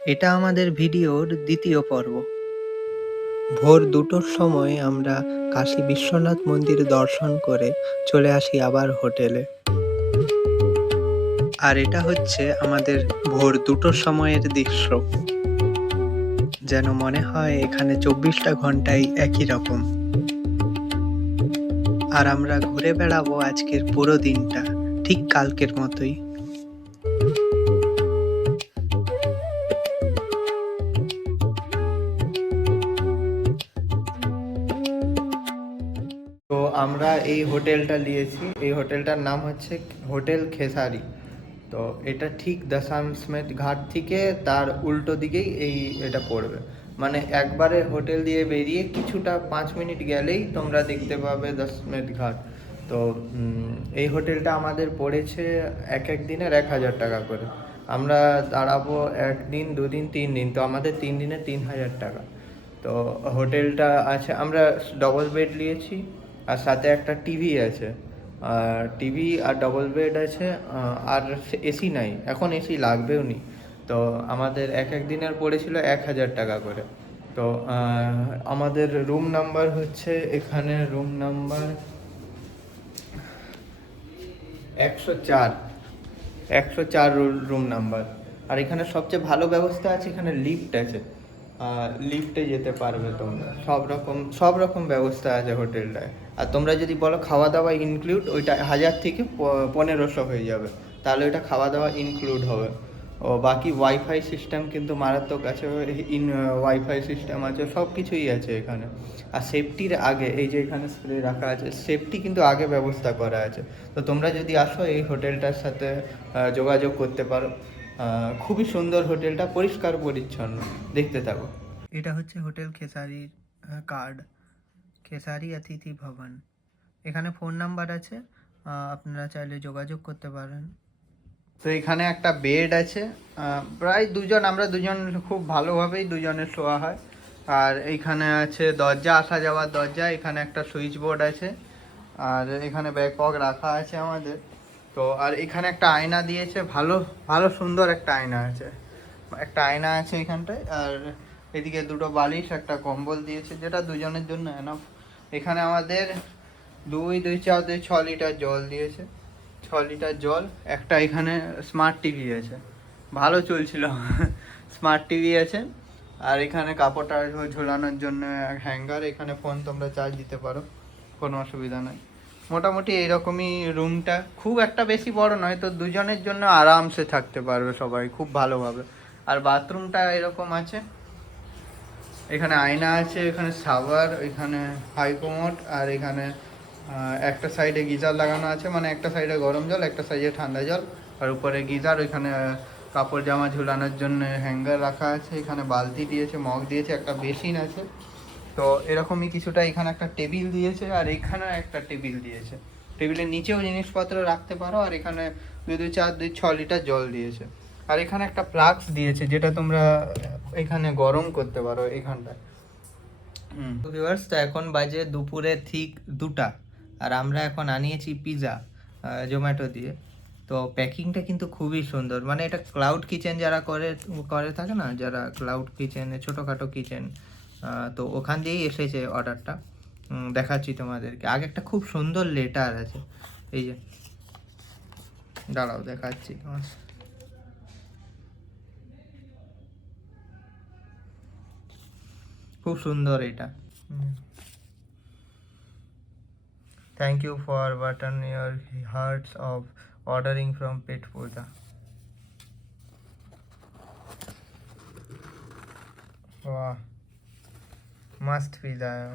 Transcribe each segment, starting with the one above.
এটা আমাদের ভিডিওর দ্বিতীয় পর্ব। ভোর ২টোর সময় আমরা কাশী বিশ্বনাথ মন্দির দর্শন করে চলে আসি আবার হোটেলে। আর এটা হচ্ছে আমাদের ভোর ২টোর সময়ের দৃশ্য। যেন মনে হয় এখানে ২৪টা ঘন্টাই একই রকম। আর আমরা ঘুরে বেড়াবো আজকের পুরো দিনটা, ঠিক কালকের মতোই। তো আমরা এই হোটেলটা নিয়েছি, এই হোটেলটার নাম হচ্ছে হোটেল খেসারি। তো এটা ঠিক দশামেশ ঘাট থেকে তার উল্টো দিকেই এটা পড়বে। মানে একবারে হোটেল দিয়ে বেরিয়ে কিছুটা 5 মিনিট গেলেই তোমরা দেখতে পাবে দশমেশ ঘাট। তো এই হোটেলটা আমাদের পড়েছে এক এক দিনের 1,000 টাকা করে। আমরা দাঁড়াবো 1 দিন 2 দিন 3 দিন, তো আমাদের 3 দিনে 3,000 টাকা। তো হোটেলটা আছে, আমরা ডবল বেড নিয়েছি আর সাথে একটা টিভি আছে। আর টিভি আর ডবল বেড আছে, আর এসি নাই, এখন এসি লাগবেও নি। তো আমাদের এক এক দিনের পড়েছিল 1,000 টাকা করে। তো আমাদের রুম নাম্বার হচ্ছে, এখানে রুম নাম্বার 104, 104 রুম নাম্বার। আর এখানে সবচেয়ে ভালো ব্যবস্থা আছে, এখানে লিফট আছে, লিফটে যেতে পারবে তোমরা। সব রকম ব্যবস্থা আছে হোটেলটায়। আর তোমরা যদি বলো খাওয়া দাওয়া ইনক্লুড, ওইটা 1,000 থেকে 1,500 হয়ে যাবে, তাহলে ওইটা খাওয়া দাওয়া ইনক্লুড হবে। ও বাকি ওয়াইফাই সিস্টেম কিন্তু মারাত্মক আছে, ওয়াইফাই সিস্টেম আছে, সব কিছুই আছে এখানে। আর সেফটির আগে এই যে এখানে স্প্রে রাখা আছে, সেফটি কিন্তু আগে ব্যবস্থা করা আছে। তো তোমরা যদি আসো এই হোটেলটার সাথে যোগাযোগ করতে পারো। খুবই সুন্দর হোটেলটা, পরিষ্কার পরিচ্ছন্ন, দেখতে থাকো। এটা হচ্ছে হোটেল খেসারির কার্ড, খেসারি অতিথি ভবন। এখানে ফোন নাম্বার আছে, আপনারা চাইলে যোগাযোগ করতে পারেন। তো এখানে একটা বেড আছে, প্রায় আমরা দুজন খুব ভালোভাবেই দুজনের শোয়া হয়। আর এইখানে আছে দরজা, আসা যাওয়ার দরজা, এখানে একটা সুইচ বোর্ড আছে। আর এখানে ব্যাগ পক রাখা আছে আমাদের। তো আর এখানে একটা আয়না দিয়েছে, ভালো ভালো সুন্দর একটা আয়না আছে, এখানটায়। আর এদিকে দুটো বালিশ, একটা কম্বল দিয়েছে, যেটা দুজনের জন্য এনাফ। এখানে আমাদের 6 লিটার জল দিয়েছে, 6 লিটার জল। একটা এখানে স্মার্ট টিভি আছে, ভালো চলছিল স্মার্ট টিভি আছে। আর এখানে কাপড়টা ঝোলানোর জন্য হ্যাঙ্গার, এখানে ফোন তোমরা চার্জ দিতে পারো, কোনো অসুবিধা নয়। মোটামুটি এইরকমই রুমটা, খুব একটা বেশি বড় নয়, তো দুজনের জন্য আরামসে থাকতে পারবে সবাই খুব ভালোভাবে। আর বাথরুমটা এরকম আছে, এখানে আয়না আছে, এখানে শাওয়ার, এখানে হাইকমোড, আর এখানে একটা সাইডে গিজার লাগানো আছে, মানে একটা সাইডে গরম জল, একটা সাইডে ঠান্ডা জল। আর উপরে গিজার, ওইখানে কাপড় জামা ঝুলানোর জন্য হ্যাঙ্গার রাখা আছে, এখানে বালতি দিয়েছে, মগ দিয়েছে, একটা বেসিন আছে। তো এরকমই কিছুটা, এখানে একটা টেবিল দিয়েছে, আর এখানে একটা টেবিল দিয়েছে, টেবিলের নিচেও জিনিসপত্র রাখতে পারো। আর এখানে 6 লিটার জল দিয়েছে। আর এখানে একটা ফ্লাক্স দিয়েছে, যেটা তোমরা এখানে গরম করতে পারো এখানটায়। তো ভিউয়ার্স, তো এখন বাজে দুপুরে ঠিক 2টা, আর আমরা এখন আনিয়েছি পিৎজা জোম্যাটো দিয়ে। তো প্যাকিংটা কিন্তু খুবই সুন্দর, মানে এটা ক্লাউড কিচেন যারা করে করে থাকে না, যারা ক্লাউড কিচেনে ছোটোখাটো কিচেন, তো ওখান দিয়েই এসেছে অর্ডারটা। দেখাচ্ছি তোমাদেরকে, আগে একটা খুব সুন্দর লেটার আছে, এই যে দাঁড়াও দেখাচ্ছি তোমার। খুব সুন্দর এটা। Thank you for button your hearts of ordering from Pet Puja. वाह, मस्त पिज़्ज़ा है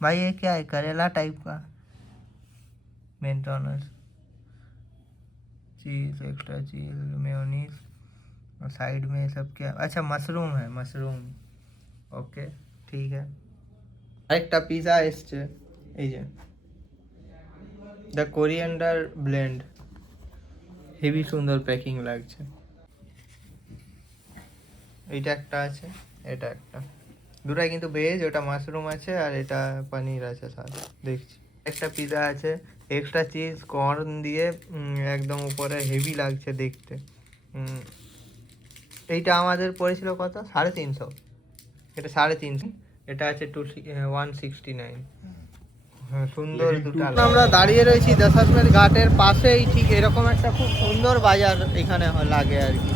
भाई। ये क्या है, करेला टाइप का? मेंटोनस, चीज़, एक्स्ट्रा चीज़, मेयोनीज, और साइड में सब क्या, अच्छा मशरूम है, मशरूम। ओके, ठीक है। আরেকটা পিৎজা এসছে, এই যে দ্য কোরিয়ান্ডার ব্লেন্ড, হেভি সুন্দর প্যাকিং লাগছে। এইটা একটা আছে, এটা একটা, দুটাই কিন্তু ভেজ, ওটা মাশরুম আছে আর এটা পনির আছে সাথে, দেখছি। একটা পিৎজা আছে এক্সট্রা চিজ কর্ন দিয়ে, একদম উপরে, হেভি লাগছে দেখতে। এইটা আমাদের পড়েছিল কত, 350, এটা 350, এটা আছে 169। হ্যাঁ, সুন্দর দুটো। আমরা দাঁড়িয়ে রয়েছি দশাশ্বমেধ ঘাটের পাশেই, ঠিক এরকম একটা খুব সুন্দর বাজার এখানে লাগে আর কি।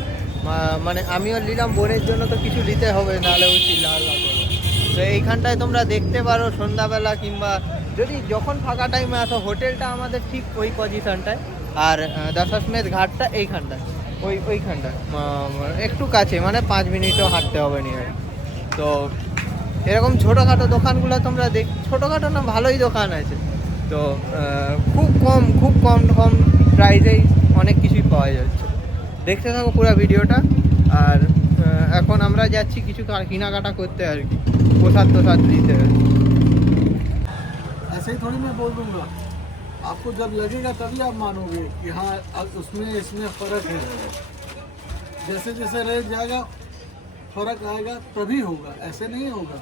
মানে আমিও নিলাম, বোনের জন্য তো কিছু নিতে হবে, নাহলে ওই চিল্লাহাল্লা করবে। তো এইখানটায় তোমরা দেখতে পারো সন্ধ্যাবেলা, কিংবা যদি যখন ফাঁকা টাইমে আসো। হোটেলটা আমাদের ঠিক ওই পজিশনটায়, আর দশাশ্বমেধ ঘাটটা এইখানটায়, ওইখানটায় একটু কাছে, মানে 5 মিনিটও হাঁটতে হবে নিয়ে। তো এরকম ছোটোখাটো দোকানগুলো তোমরা ছোটোখাটো না, ভালোই দোকান আছে। তো খুব কম প্রাইসেই অনেক কিছুই পাওয়া যাচ্ছে। দেখতে থাকো পুরো ভিডিওটা। আর এখন আমরা যাচ্ছি কিছু কেনাকাটা করতে আর কি, প্রসাদ দিতে। ऐसे ही थोड़ी मैं बोल दूंगा, आपको जब लगेगा तभी आप मानोगे कि हाँ उसमें इसमें फ़र्क है। जैसे जैसे रह जाएगा फ़र्क आएगा तभी होगा, ऐसे नहीं होगा।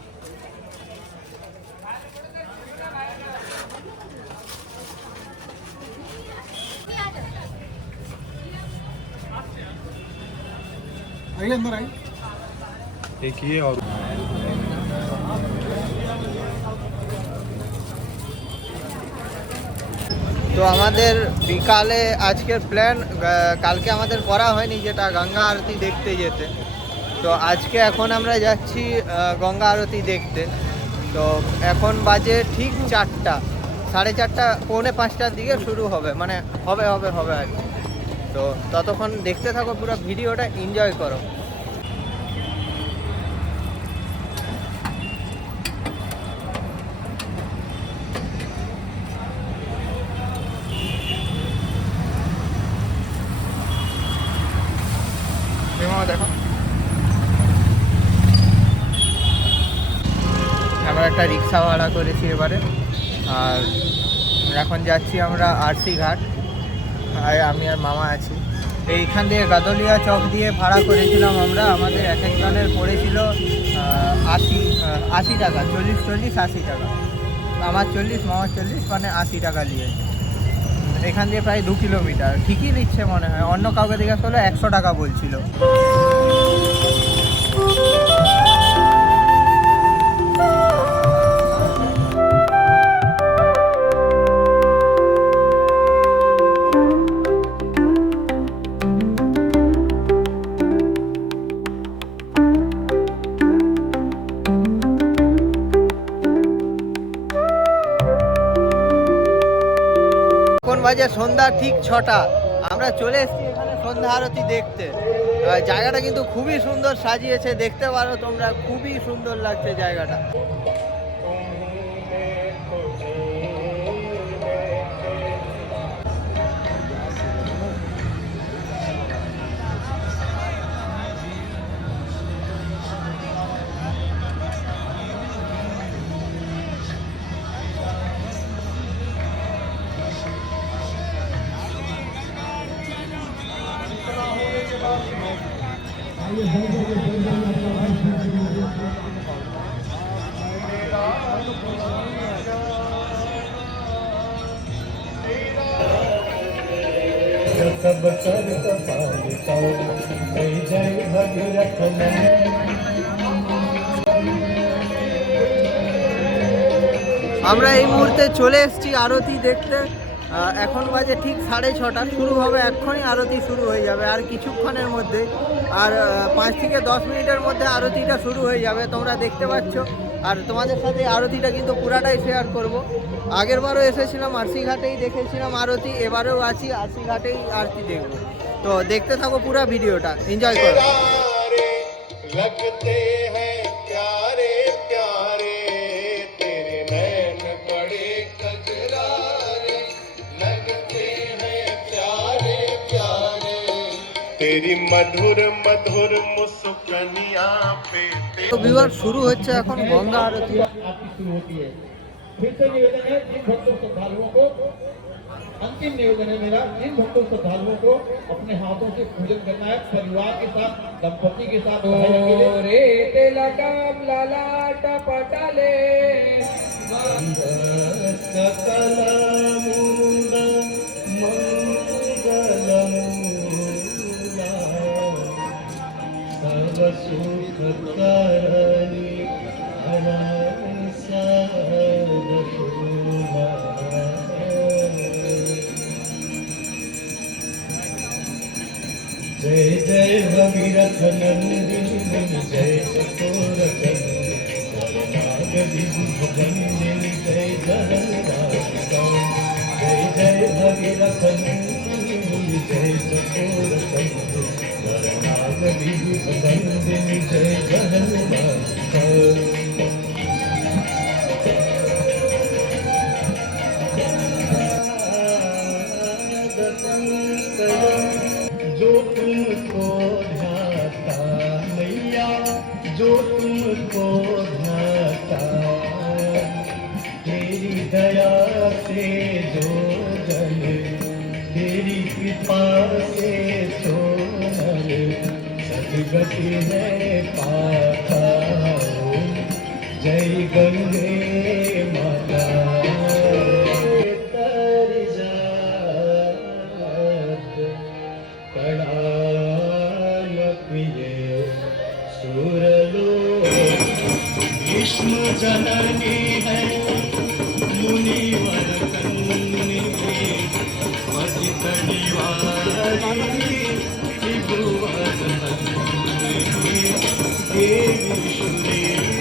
आइए अंदर आइए। एक ये और তো আমাদের বিকালে আজকের প্ল্যান, কালকে আমাদের করা হয়নি যেটা গঙ্গা আরতি দেখতে যেতে। তো আজকে এখন আমরা যাচ্ছি গঙ্গা আরতি দেখতে। তো এখন বাজে ঠিক 4টা, 4:30, পৌনে 5টার দিকে শুরু হবে, মানে হবে আর কি। তো ততক্ষণ দেখতে থাকো পুরো ভিডিওটা, এনজয় করো। দেখো, আমরা একটা রিক্সা ভাড়া করেছি এবারে, আর এখন যাচ্ছি আমরা আরসি ঘাট। আর আমি আর মামা আছি। এইখান দিয়ে গাদলিয়া চক দিয়ে ভাড়া করেছিলাম আমরা, আমাদের এক একজনের পড়েছিল 80 টাকা, 40 80 টাকা। আমার 40, মামার 40, মানে 80 টাকা নিয়েছে। এখান দিয়ে প্রায় 2 কিলোমিটার, ঠিকই দিচ্ছে মনে হয়। অন্য কাউকে জিজ্ঞাসা করলে 100 টাকা বলছিল। বাজে সন্ধ্যা ঠিক 6টা। আমরা চলে এসেছি এখানে সন্ধ্যা আরতি দেখতে। জায়গাটা কিন্তু খুবই সুন্দর সাজিয়েছে, দেখতে পারো তোমরা, খুবই সুন্দর লাগছে জায়গাটা। আমরা এই মুহূর্তে চলে এসেছি আরতি দেখতে। এখন বাজে ঠিক 6:30, শুরু হবে এক্ষুনি, আরতি শুরু হয়ে যাবে আর কিছুক্ষণের মধ্যে। আর 5 থেকে 10 মিনিটের মধ্যে আরতিটা শুরু হয়ে যাবে, তোমরা দেখতে পাচ্ছ। আর তোমাদের সাথে আরতিটা কিন্তু পুরাটাই শেয়ার করব। আগেরবারও এসেছিলাম আরসি ঘাটেই দেখেছিলাম আরতি, এবারেও আছি আরসি ঘাটেই আরতি দেখবো। তো দেখতে থাকো পুরো ভিডিওটা, এনজয় করো। लगते हैं प्यारे प्यारे तेरे नैन बड़े कजरारे, लगते हैं प्यारे प्यारे तेरी मधुर मधुर मुस्कानियां पे। तो व्यूअर शुरू হচ্ছে এখন গঙ্গা আরতি। शुरू होती है। फिर से निवेदन है जिन भक्तों श्रद्धालुओं को, अंतिम निवेदन है मेरा, जिन भक्तों श्रद्धालुओं को अपने हाथों से पूजन करना है, परिवार के साथ, दंपति के साथ रे तिलकम ललाट पटले सुख करणी जय जय भगीरथ नंदिनी जय चकोर वंदिनी जय जय जय भगीरथ नंदिनी जय चकोर वंदिनी जय जो तुमको ध्याता मैया जो तुमको ध्याता तेरी दया से जो जल तेरी कृपा से जो नर सदगति है पाता जय गंगे माता तर जात कणाल प्रिय सुरलोक भीष्म जननी है मुनिवर कन्नी पतित निवारी त्रिभुवन देवी सुरेश्वरी